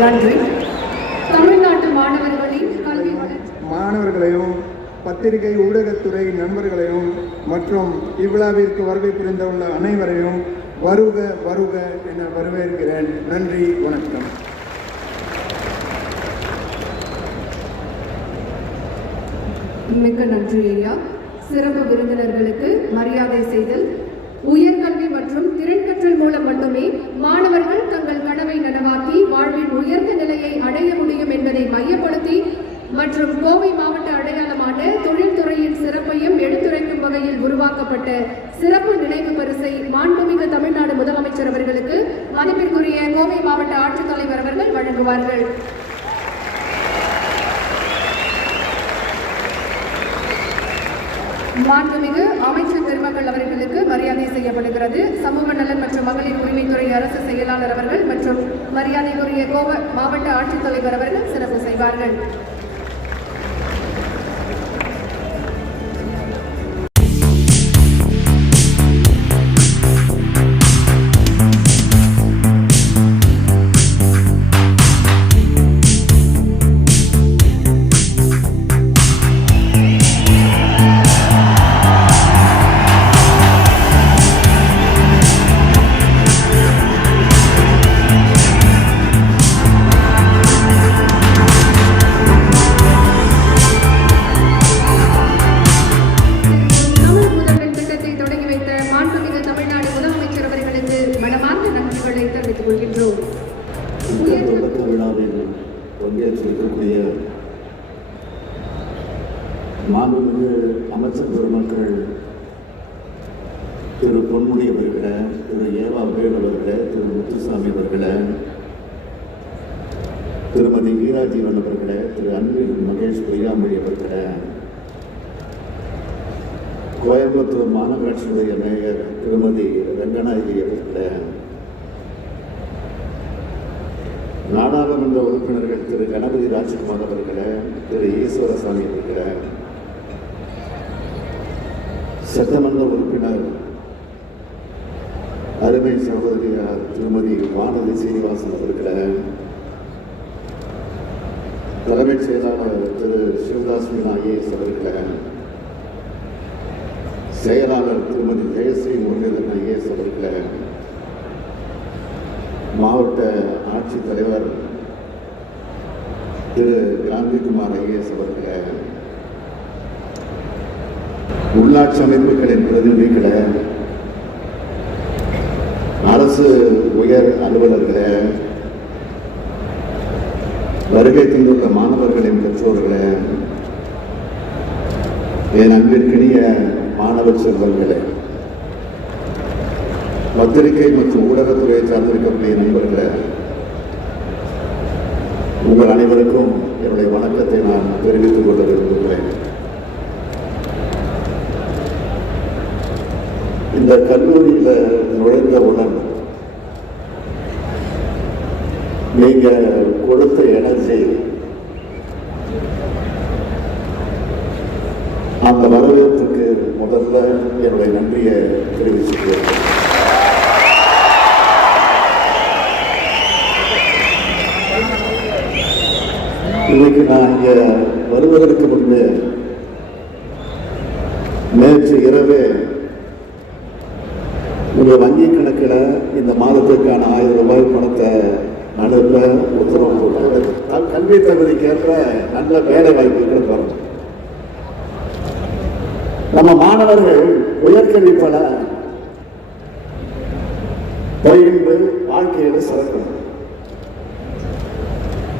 நன்றி. தமிழ்நாட்டு மாணவர்களின் கல்வி மாணவர்களையும் பத்திரிகை ஊடகத்துறை நண்பர்களையும் மற்றும் இவ்விழாவிற்கு வருகை புரிந்துள்ள அனைவரையும் வருக வருக என வரவேற்கிறேன். நன்றி வணக்கம். மிக்க நன்றி ஐயா. சிறப்பு விருந்தினர்களுக்கு மரியாதை செய்தல் உயர்கல்வி மற்றும் திறன்கற்றல் மூலம் மட்டுமே மாணவர்கள் தங்கள் கனவை நனவாக்கி வாழ்வின் உயர்ந்த நிலையை அடைய முடியும் என்பதை மையப்படுத்தி மற்றும் கோவை மாவட்ட அடையாளமான தொழில்துறையின் சிறப்பையும் எடுத்துரைக்கும் வகையில் உருவாக்கப்பட்ட சிறப்பு நினைவு பரிசை மாண்புமிகு தமிழ்நாடு முதலமைச்சர் அவர்களுக்கு மதிப்பிற்குரிய கோவை மாவட்ட ஆட்சித்தலைவர் அவர்கள் வழங்குவார்கள். மாண்புமிகு அமைச்சர் பெருமக்கள் அவர்களுக்கு மரியாதை செய்யப்படுகிறது. சமூக நலன் மற்றும் மகளிர் உரிமைத்துறை அரசு செயலாளர் அவர்கள் மற்றும் மரியாதைக்குரிய கோவ மாவட்ட ஆட்சித்தலைவர் அவர்கள் சிறப்பு செய்வார்கள். மாண்புமிகு அமைச்சர் பெருமக்கள் திரு பொன்முடி அவர்களே திரு ஏவா வேல் அவர்களே திரு முத்துசாமி அவர்களே திருமதி வீராஜீவன் அவர்களே திரு அன்பில் மகேஷ் பொய்யாமொழி அவர்களே கோயம்புத்தூர் மாநகராட்சியுடைய மேயர் திருமதி ரங்கநாயகி அவர்களே நாடாளுமன்ற உறுப்பினர்கள் திரு கணபதி ராஜ்குமார் அவர்களே திரு ஈஸ்வரசாமி அவர்களே சட்டமன்ற உறுப்பினர் அருமை சகோதரியார் திருமதி வானதி சீனிவாசன் அவர்களை தலைமைச் செயலாளர் திரு சிவதாஸ் மீனா ஐஏஎஸ் அவர்களை செயலாளர் திருமதி ஜெயஸ்ரீ முரளிதரன் ஐஏஎஸ் அவர்களை மாவட்ட ஆட்சித்தலைவர் திரு காந்திகுமார் ஐஏஎஸ் அவர்களை உள்ளாட்சி அமைப்புகளின் பிரதிநிதிகளை அரசு உயர் அலுவலர்களை வருகை தந்துள்ள மாணவர்களின் பெற்றோர்களே என் அன்பிற்கினிய மாணவ செல்வங்களே பத்திரிகை மற்றும் ஊடகத்துறையை சார்ந்திருக்கக்கூடிய நண்பர்களே உங்கள் அனைவருக்கும் என்னுடைய வணக்கத்தை நான் தெரிவித்துக் கொள்ள விரும்புகிறேன். இந்த கல்லூரியில் நுழைந்தவுடன் நீங்க கொடுத்த எனர்ஜி அந்த வரவேற்புக்கு முதல்ல என்னுடைய நன்றியை தெரிவிச்சுக்கிறேன். இன்னைக்கு நான் இங்க வருவதற்கு முன்பு நேற்று இரவே உங்கள் வங்கி கணக்கில் இந்த மாதத்திற்கான ஆயிரம் ரூபாய் பணத்தை அனுப்ப உத்தரவு போட்டாங்க கல்வி தகுதிக்கேற்ப நல்ல வேலை வாய்ப்புகள் வரும் நம்ம மாணவர்கள் உயர்கல்வி பல பயின்று வாழ்க்கையில் சிறக்கணும்.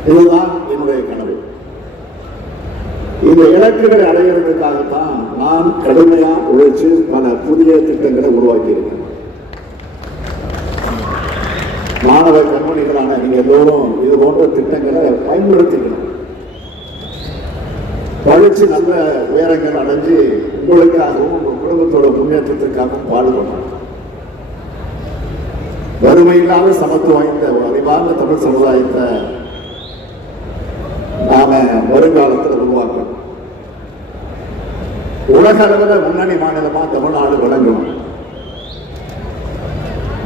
இதுதான் என்னுடைய கனவு. இந்த இலக்குகளை அடைகிறதுக்காகத்தான் நான் கடுமையாக உழைச்சு பல புதிய திட்டங்களை உருவாக்கி இருக்கேன் மாணவர்களுக்கான நீங்க எல்லோரும் இது போன்ற திட்டங்களை பயன்படுத்திக்கணும். படிச்சு நல்ல உயரங்கள் அடைஞ்சு உங்களுக்காகவும் உங்கள் குடும்பத்தோட முன்னேற்றத்திற்காகவும் பாடுபடணும். வறுமை இல்லாத சமத்துவம் வாய்ந்த அறிவார்ந்த தமிழ் சமுதாயத்தை நாம வருங்காலத்தில் உருவாக்கணும். உலக அளவில் முன்னணி மாநிலமா தமிழ்நாடு விளங்கணும்.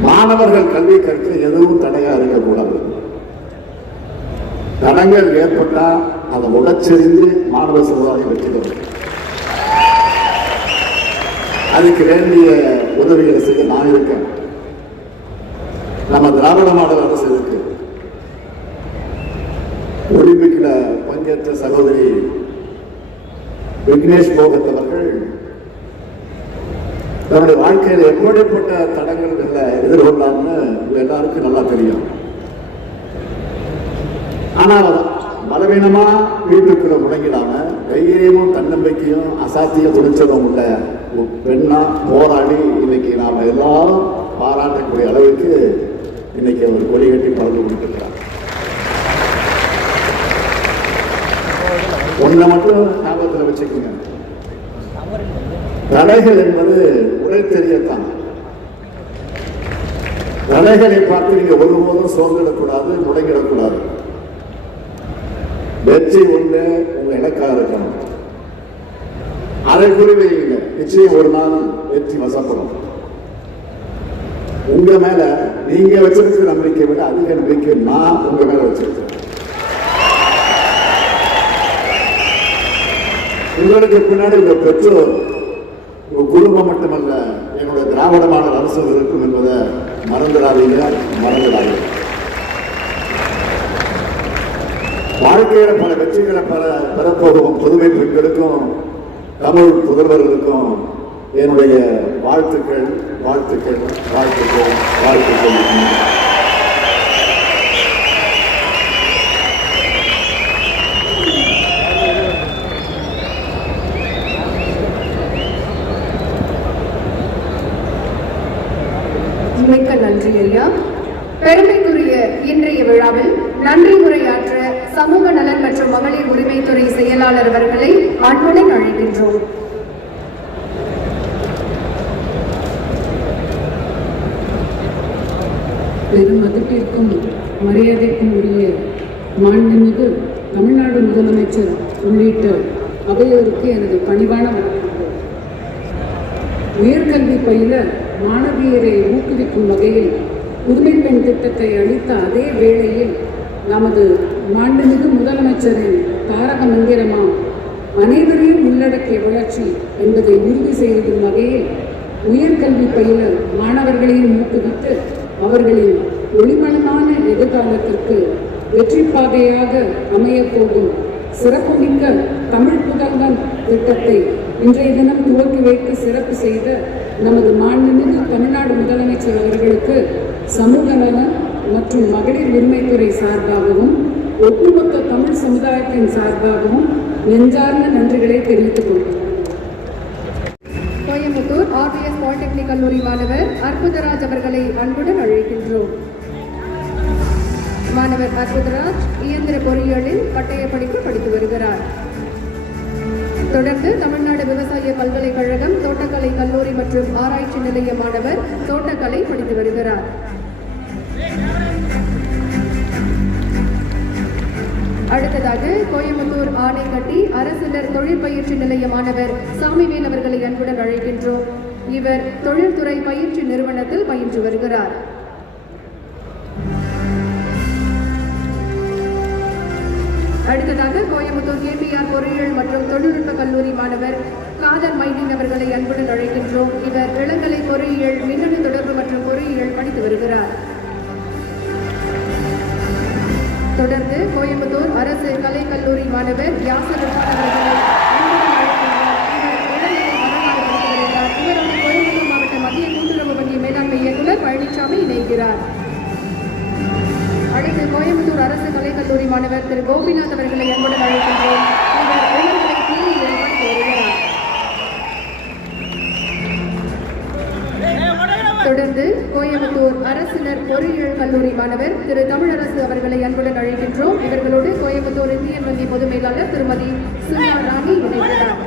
மாணவர்கள் கல்வி கற்க எதுவும் தடையா இருக்கக்கூடாது. தடங்கள் ஏற்பட்டால் அதை உடச்செறிந்து மாணவ சமுதாயம் வெற்றி அதுக்கு வேண்டிய உதவிகளை செய்ய நான் இருக்கேன். நம்ம திராவிட மாடல் அரசு இருக்கு ஒலிம்பிக்ல பங்கேற்ற சகோதரி விக்னேஷ் போகத் அவர்கள் நம்முடைய வாழ்க்கையில் எப்படிப்பட்ட தடங்கல்களை எதிர்கொள்ளாமன்னு உங்க எல்லாருக்கும் நல்லா தெரியும். ஆனால் பலவீனமா வீட்டுக்குள்ள முடங்கிடாம தைரியமும் தன்னம்பிக்கையும் அசாத்திய துணிச்சலும் உள்ள ஒரு பெண்ணா போராடி இன்னைக்கு நாம எல்லாரும் பாராட்டக்கூடிய அளவுக்கு இன்னைக்கு அவர் கொடி கட்டி பறந்து கொடுத்துருக்கிறார் ஒன்றை மட்டும் ஞாபகத்தில் வச்சுக்கோங்க. தலைகள் என்பது உடல் தெரியத்தான். தலைகளை பார்த்து நீங்க ஒருபோதும் சோர்ந்துடக்கூடாது முடங்கிடக்கூடாது. வெற்றி ஒன்று உங்க இலக்காக இருக்கணும். அதை குறிவையுங்க நிச்சயம் ஒரு நாள் வெற்றி வசப்படும். உங்க மேல நீங்க வச்சிருக்கிற நம்பிக்கை விட அதிக நம்பிக்கை நான் உங்க மேல வச்சிருக்கேன் உங்களுக்கு பின்னாடி உங்க பெற்றோர் குடும்பம் மட்டுமல்ல என்னுடைய திராவிட மாடல் அரசு இருக்கும் என்பதை மறந்துடாதீங்க மறந்துடாதீங்க. வாழ்க்கையில பல வெற்றிகளை பெற பெறப்போகும் புதுமை பெண்களுக்கும் தமிழ் புதல்வர்களுக்கும் என்னுடைய வாழ்த்துக்கள் வாழ்த்துக்கள் வாழ்த்துக்கள் வாழ்த்துக்கள். மிக்க நன்றி ஐயா. பெருமைக்குரிய இன்றைய விழாவில் நன்றி உரையாற்ற சமூக நலன் மற்றும் மகளிர் உரிமைத்துறை செயலாளர் அவர்களை அன்புடன் அழைக்கின்றோம். பெரும் மதிப்பிற்கும் மரியாதைக்கும் உரிய மாண்புமிகு தமிழ்நாடு முதலமைச்சர் உள்ளிட்ட அவையோருக்கு எனது பணிவான வணக்கங்கள். உயர்கல்வி பயில மாணவியரை ஊக்குவிக்கும் வகையில் புதுமை பெண் திட்டத்தை அளித்த அதே வேளையில் நமது மாண்புமிகு முதலமைச்சரின் தாரக மந்திரமாம் அனைவரையும் உள்ளடக்கிய வளர்ச்சி என்பதை உறுதி செய்யும் வகையில் உயர்கல்வி பயில மாணவர்களையும் ஊக்குவித்து அவர்களின் ஒளிமளமான எதிர்காலத்திற்கு வெற்றி பாதையாக அமையப்போகும் சிறப்புமிக்க தமிழ் புதல்வன் திட்டத்தை இன்றைய தினம் துவக்கி வைத்து சிறப்பு செய்த நமது மாண்புமிகு தமிழ்நாடு முதலமைச்சர் அவர்களுக்கு சமூக நலன் மற்றும் மகளிர் உரிமைத்துறை சார்பாகவும் ஒட்டுமொத்த தமிழ் சமுதாயத்தின் சார்பாகவும் நெஞ்சார்ந்த நன்றிகளை தெரிவித்துக் கொள்கிறேன் கோயம்புத்தூர் ஆர்பிஎஸ் பாலிடெக்னிக் கல்லூரி மாணவர் அற்புதராஜ் அவர்களை அன்புடன் அழைக்கின்றோம். மாணவர் அற்புதராஜ் இயந்திர பொறியியலில் பட்டய படிப்பு படித்து வருகிறார். தொடர்ந்து தமிழ்நாடு விவசாய பல்கலைக்கழகம் தோட்டக்கலை கல்லூரி மற்றும் ஆராய்ச்சி நிலைய மாணவர் தோட்டக்கலை படித்து வருகிறார். அடுத்ததாக கோயம்புத்தூர் ஆணைக்கட்டி அரசினர் தொழிற்பயிற்சி நிலைய மாணவர் சாமிவேல் அவர்களை அன்புடன் அழைக்கின்றோம். இவர் தொழில்துறை பயிற்சி நிறுவனத்தில் பயின்று வருகிறார். அடுத்ததாக கோயம்புத்தூர் கேபிஆர் பொருள் கல்லூரி மாணவர் காதர் மைதீன் அவர்களை அன்புடன் அழைக்கின்றோம். இவர் இளங்கலை பொறியியல் மின்னணு தொடர்பு மற்றும் பொறியியல் படித்து வருகிறார். தொடர்ந்து கோயம்புத்தூர் அரசு கலைக்கல்லூரி மாணவர் யாசர் அவர்களை கோயம்புத்தூர் மாவட்ட மத்திய கூட்டுறவு வங்கிய மேலாண்மை இயக்குநர் பழனிசாமி இணைகிறார். அடுத்து கோயம்புத்தூர் அரசு கலைக்கல்லூரி மாணவர் திரு கோபிநாத் அவர்களை அன்புடன் அழைக்கின்றோம். தொடர்ந்து கோயம்புத்தூர் அரசினர் பொறியியல் கல்லூரி மாணவர் திரு தமிழரசு அவர்களை அன்புடன் அழைக்கின்றோம். இவர்களோடு கோயம்புத்தூர் இந்தியன் வங்கி பொது மேலாளர் திருமதி சுனா ராணி இணைகிறார்.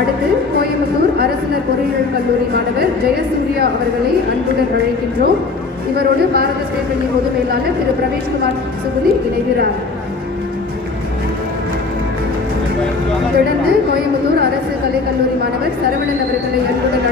அடுத்து கோயம்புத்தூர் அரசினர் பொறியியல் கல்லூரி மாணவர் ஜெயசூர்யா அவர்களை அன்புடன் அழைக்கின்றோம். இவரோடு பாரத ஸ்டேட் வங்கி பொது மேலாளர் திரு பிரவேஷ்குமார் சுகுலி இணைகிறார். தொடர்ந்து கோயம்புத்தூர் அரசு கலைக்கல்லூரி மாணவர் சரவணன் அவர்களை அன்புடன்